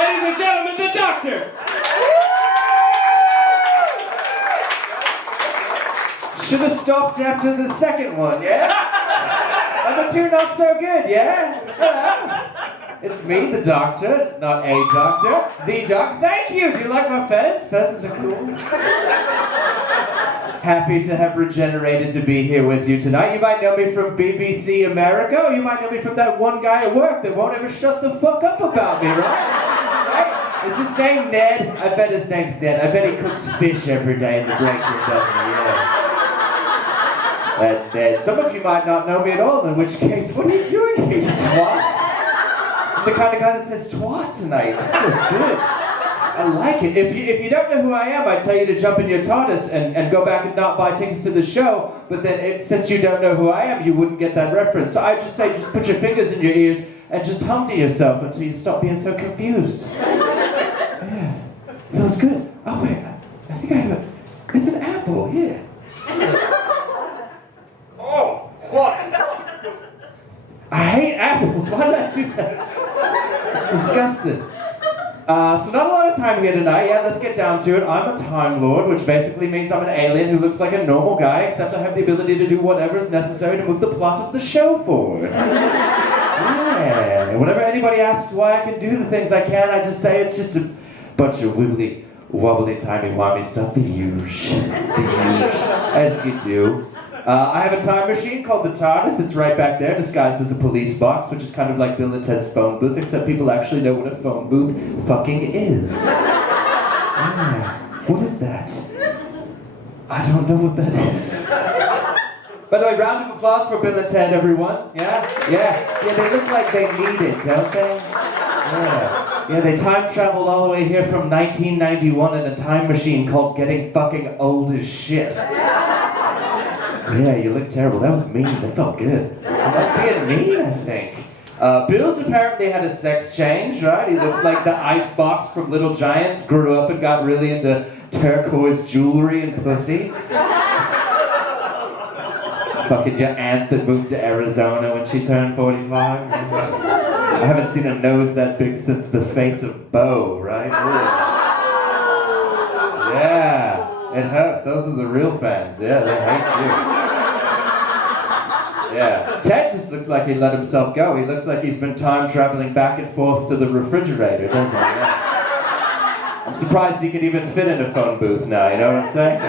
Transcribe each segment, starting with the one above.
Ladies and gentlemen, the Doctor! Should have stopped after the second one, yeah? Number two, not so good, yeah? Hello. It's me, the Doctor, not a doctor. The Doc. Thank you. Do you like my fez? Fezes are cool. Happy to have regenerated to be here with you tonight. You might know me from BBC America, or you might know me from that one guy at work that won't ever shut the fuck up about me, right? Is his name Ned? I bet his name's Ned. I bet he cooks fish every day in the break room, doesn't he? Yeah. Ned. Some of you might not know me at all, in which case, what are you doing here, you twat? I'm the kind of guy that says twat tonight. That was good. I like it. If you don't know who I am, I tell you to jump in your TARDIS and go back and not buy tickets to the show. But then, since you don't know who I am, you wouldn't get that reference. So I just say, just put your fingers in your ears and just hum to yourself until you stop being so confused. Yeah, feels good. Oh wait, I think I have a. It's an apple here. Oh, what? I hate apples. Why did I do that? Disgusting. So not a lot of time here tonight. Yeah, let's get down to it. I'm a Time Lord, which basically means I'm an alien who looks like a normal guy, except I have the ability to do whatever is necessary to move the plot of the show forward. Yeah. Whenever anybody asks why I can do the things I can, I just say it's just a bunch of wibbly, wobbly, timey-wimey stuff. The usual. As you do. I have a time machine called the TARDIS. It's right back there, disguised as a police box, which is kind of like Bill and Ted's phone booth, except people actually know what a phone booth fucking is. Yeah. What is that? I don't know what that is. By the way, round of applause for Bill and Ted, everyone. Yeah, they look like they need it, don't they? Yeah, they time traveled all the way here from 1991 in a time machine called Getting Fucking Old as Shit. Yeah, you look terrible. That was mean. That felt good. That's being mean, I think. Bill's apparently had a sex change, right? He looks like the icebox from Little Giants, grew up and got really into turquoise jewelry and pussy. Fucking your aunt that moved to Arizona when she turned 45. I haven't seen a nose that big since the face of Bo, right? Ooh. Yeah. It hurts. Those are the real fans. Yeah, they hate you. Yeah. Ted just looks like he let himself go. He looks like he's been time traveling back and forth to the refrigerator, doesn't he? Yeah. I'm surprised he can even fit in a phone booth now, you know what I'm saying?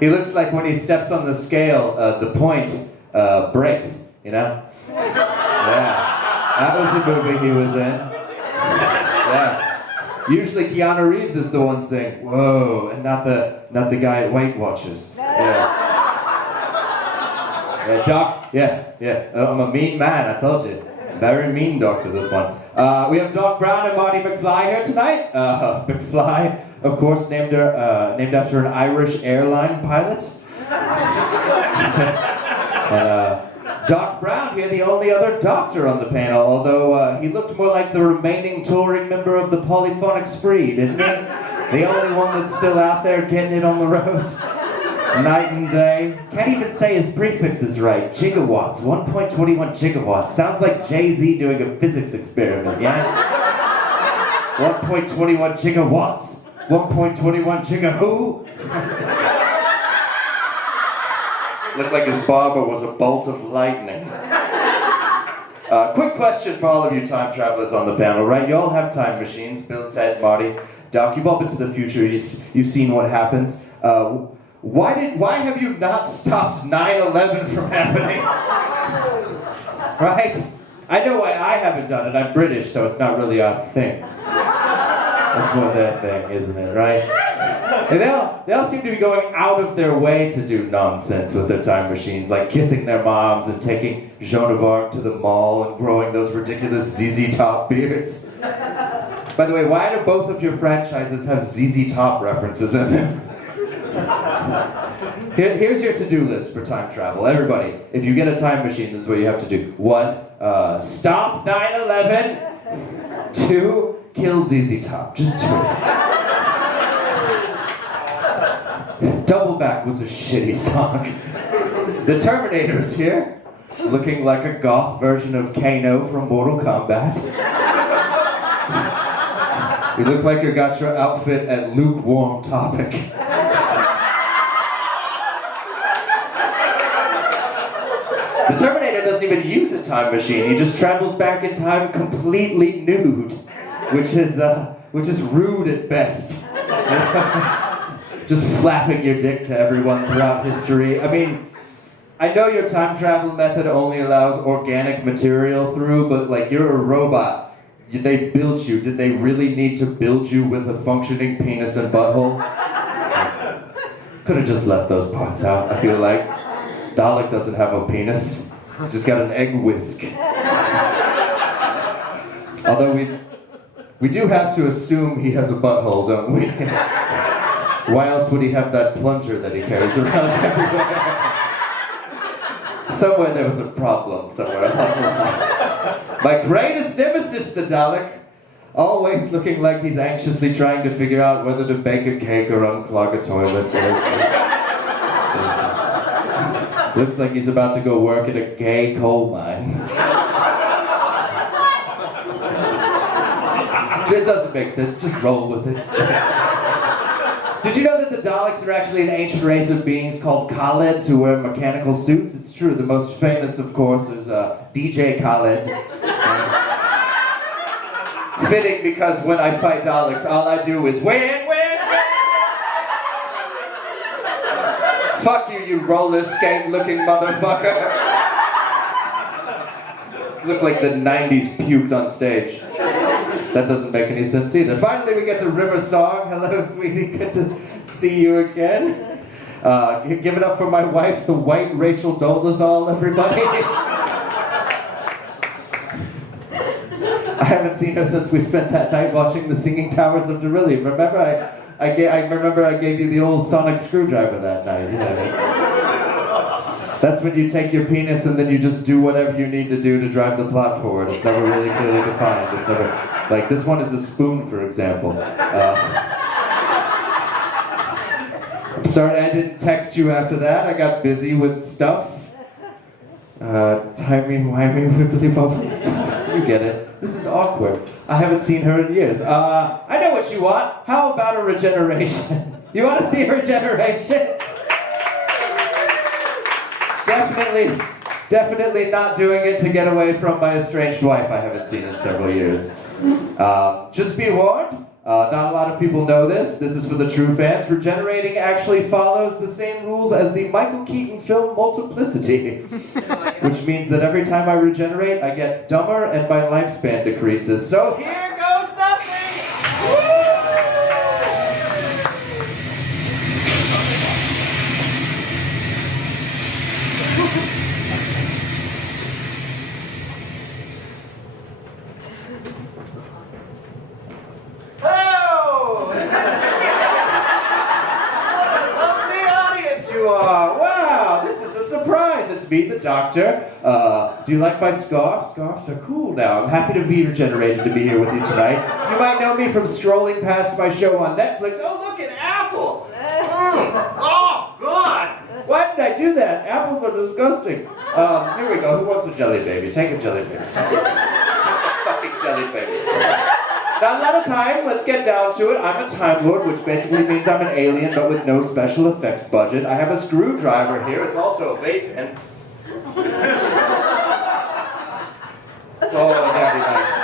He looks like when he steps on the scale, the point breaks, you know? Yeah. That was the movie he was in. Yeah. Usually Keanu Reeves is the one saying, whoa, and not the guy at Weight Watchers. Yeah. Doc, I'm a mean man, I told you. Very mean doctor, this one. We have Doc Brown and Marty McFly here tonight. McFly, of course, named after an Irish airline pilot. And, Doc Brown here, the only other doctor on the panel, although he looked more like the remaining touring member of the Polyphonic Spree, didn't he? The only one that's still out there getting it on the road. Night and day. Can't even say his prefixes right. Gigawatts, 1.21 gigawatts. Sounds like Jay-Z doing a physics experiment, yeah? 1.21 gigawatts? 1.21 giga who? Looked like his barber was a bolt of lightning. Quick question for all of you time travelers on the panel, right? You all have time machines, Bill, Ted, Marty, Doc. You've all been to the future. You've seen what happens. Why have you not stopped 9/11 from happening? Right? I know why I haven't done it. I'm British, so it's not really a thing. That's more that thing, isn't it? Right? And they all seem to be going out of their way to do nonsense with their time machines, like kissing their moms and taking Joan of Arc to the mall and growing those ridiculous ZZ Top beards. By the way, why do both of your franchises have ZZ Top references in them? Here's your to-do list for time travel. Everybody, if you get a time machine, this is what you have to do. 1, stop 9/11. 2, kill ZZ Top. Just do it. Double Back was a shitty song. The Terminator's here, looking like a goth version of Kano from Mortal Kombat. You look like you got your outfit at Lukewarm Topic. The Terminator doesn't even use a time machine. He just travels back in time completely nude, which is rude at best. Just flapping your dick to everyone throughout history. I mean, I know your time travel method only allows organic material through, but like, you're a robot. They built you. Did they really need to build you with a functioning penis and butthole? Could have just left those parts out, I feel like. Dalek doesn't have a penis. He's just got an egg whisk. Although we do have to assume he has a butthole, don't we? Why else would he have that plunger that he carries around everywhere? Somewhere there was a problem somewhere along the line. My greatest nemesis, the Dalek, always looking like he's anxiously trying to figure out whether to bake a cake or unclog a toilet. Looks like he's about to go work at a gay coal mine. It doesn't make sense, just roll with it. Did you know that the Daleks are actually an ancient race of beings called Khaleds who wear mechanical suits? It's true. The most famous, of course, is DJ Khaled. Fitting, because when I fight Daleks, all I do is win, win, win! Fuck you, you roller skate looking motherfucker. Look like the 90s puked on stage. That doesn't make any sense either. Finally, we get to River Song. Hello, sweetie. Good to see you again. Give it up for my wife, the white Rachel Dolezal, everybody. I haven't seen her since we spent that night watching the Singing Towers of Darillium. Remember, I remember I gave you the old sonic screwdriver that night. Yeah. That's when you take your penis and then you just do whatever you need to do to drive the plot forward. It's never really clearly defined. It's never, like, this one is a spoon, for example. I'm sorry I didn't text you after that. I got busy with stuff. Timey-wimey, wibbly-wobbly stuff. You get it. This is awkward. I haven't seen her in years. I know what you want. How about a regeneration? You want to see a regeneration? Definitely not doing it to get away from my estranged wife I haven't seen in several years. Just be warned, not a lot of people know this. This is for the true fans. Regenerating actually follows the same rules as the Michael Keaton film Multiplicity. Which means that every time I regenerate, I get dumber and my lifespan decreases. So here goes nothing! Woo! Hello! What a lovely audience you are! Wow, this is a surprise. It's me, the Doctor. Do you like my scarf? Scarves are cool now. I'm happy to be regenerated to be here with you tonight. You might know me from strolling past my show on Netflix. Oh, look, an apple! Oh, God! Why did I do that? Apples are disgusting. Here we go. Who wants a jelly baby? Take a jelly baby. Take a fucking jelly baby. Not a lot of time. Let's get down to it. I'm a Time Lord, which basically means I'm an alien, but with no special effects budget. I have a screwdriver here. It's also a vape pen. Oh, that'd be nice.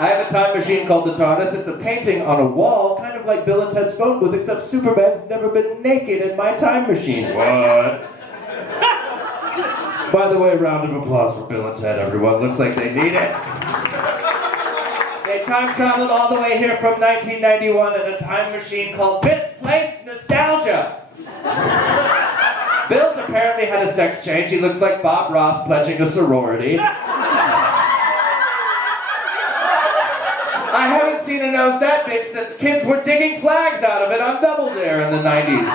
I have a time machine called the TARDIS. It's a painting on a wall, kind of like Bill and Ted's phone booth, except Superman's never been naked in my time machine. What? By the way, round of applause for Bill and Ted, everyone. Looks like they need it. They time traveled all the way here from 1991 in a time machine called Misplaced Nostalgia. Bill's apparently had a sex change. He looks like Bob Ross pledging a sorority. I haven't seen a nose that big since kids were digging flags out of it on Double Dare in the 90s.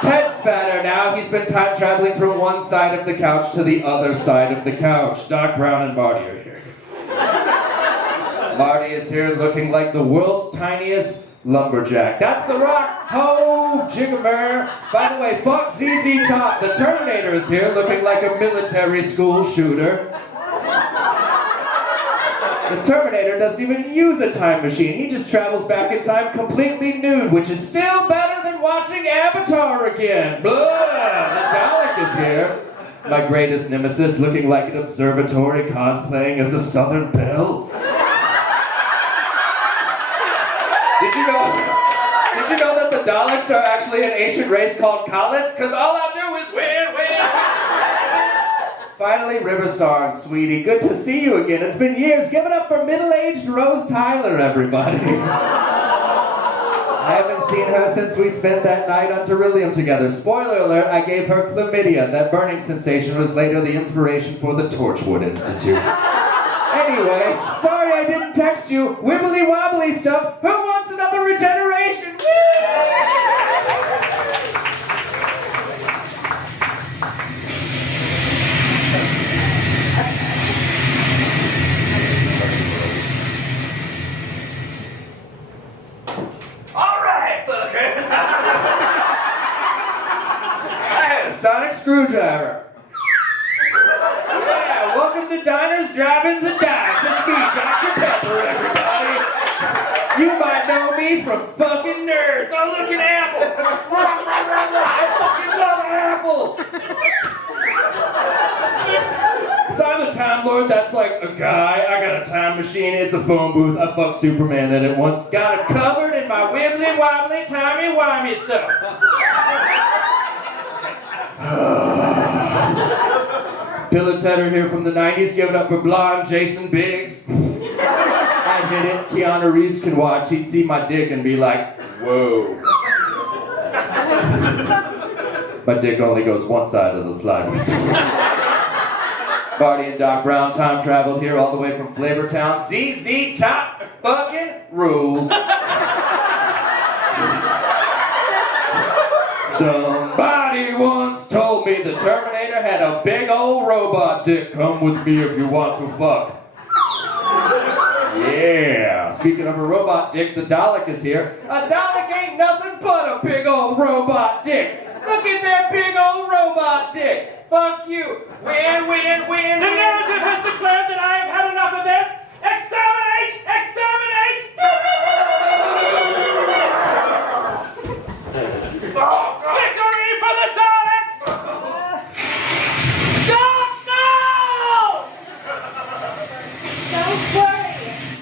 Ted's fatter now. He's been time traveling from one side of the couch to the other side of the couch. Doc Brown and Marty are here. Marty is here looking like the world's tiniest lumberjack. That's The Rock. Ho, Jiggamer. By the way, fuck ZZ Top. The Terminator is here looking like a military school shooter. The Terminator doesn't even use a time machine. He just travels back in time completely nude, which is still better than watching Avatar again. Blah! The Dalek is here. My greatest nemesis, looking like an observatory, cosplaying as a Southern Belle. Did you know that the Daleks are actually an ancient race called Khaleds? Because all I do is win, win. Finally, River Song, sweetie. Good to see you again. It's been years. Give it up for middle-aged Rose Tyler, everybody. I haven't seen her since we spent that night on Beryllium together. Spoiler alert, I gave her chlamydia. That burning sensation was later the inspiration for the Torchwood Institute. Anyway, sorry I didn't text you. Wibbly wobbly stuff. Who wants another regeneration? All right, fuckers. I had a sonic screwdriver. Yeah, welcome to Diners, Drive-Ins, and Dives. It's me, Dr. Pepper, everybody. You might know me from fucking nerds. Oh, look at apples. I fucking love apples. So I'm a Time Lord. That's like a guy. I got a time machine. It's a phone booth. I fucked Superman in it once. Got it covered in my wibbly wobbly timey wimey stuff. Bill and Ted are here from the 90s. Give it up for blonde Jason Biggs. I hit it. Keanu Reeves can watch. He'd see my dick and be like, whoa. My dick only goes one side of the slide. Barty and Doc Brown time traveled here all the way from Flavortown. ZZ Top fucking rules. Somebody once told me the Terminator had a big old robot dick. Come with me if you want to fuck. Yeah. Speaking of a robot dick, the Dalek is here. A Dalek ain't nothing but a big old robot dick. Look at that big old robot dick. Fuck you. Win, win, win, The win. narrative has declared that I have had enough of this. Exterminate! Exterminate! Victory for the Daleks! Don't worry.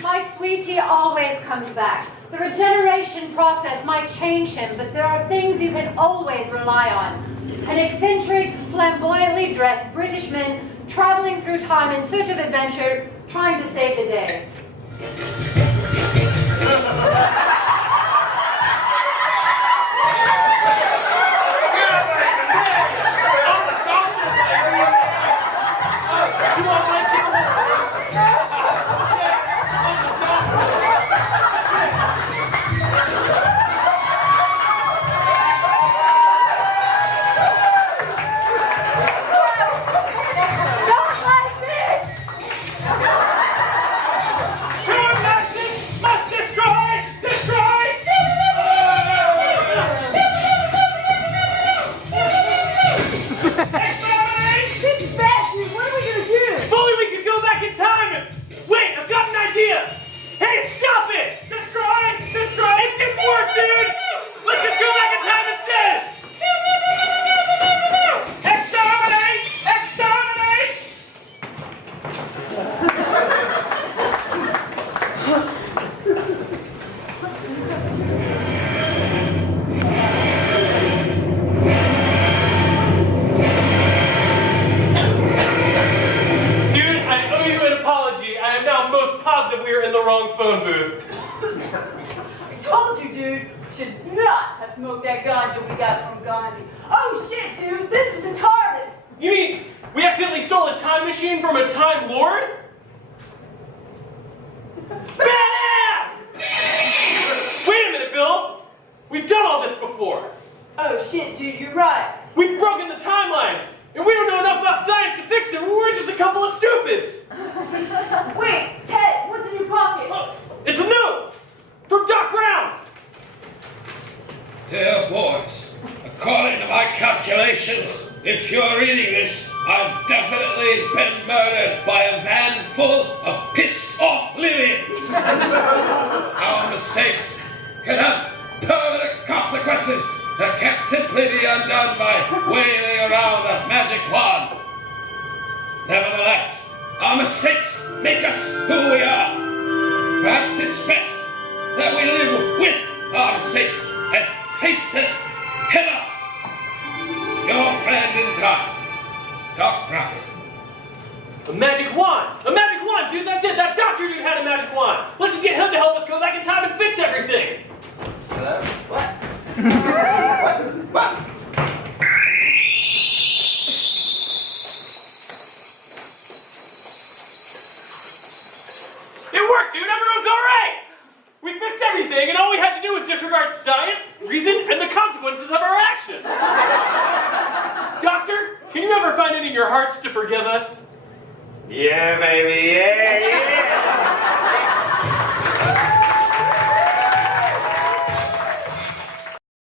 My sweetie always comes back. The regeneration process might change him, but there are things you can always rely on. An eccentric, flamboyantly dressed Britishman traveling through time in search of adventure, trying to save the day. phone booth. I told you, dude, should not have smoked that ganja we got from Gandhi. Oh shit, dude, this is the TARDIS. You mean we accidentally stole a time machine from a Time Lord? Badass! Wait a minute, Bill. We've done all this before. Oh shit, dude, you're right. We've broken the timeline, and we don't know enough about science to fix it. We're just a couple of stupids. Wait, Ted, what's in your pocket? Oh, it's a note from Doc Brown. Dear boys, according to my calculations, if you're reading this, I've definitely been murdered by a van full of pissed-off make us who we are. Perhaps it's best that we live with our mistakes and face them head on. Your friend in time, Doc Brown. A magic wand! A magic wand, dude! That's it! That doctor dude had a magic wand! Let's just get him to help us go back in time and fix everything! Hello? What? What? It worked, dude! Everyone's alright! We fixed everything, and all we had to do was disregard science, reason, and the consequences of our actions! Doctor, can you ever find it in your hearts to forgive us? Yeah, baby, yeah.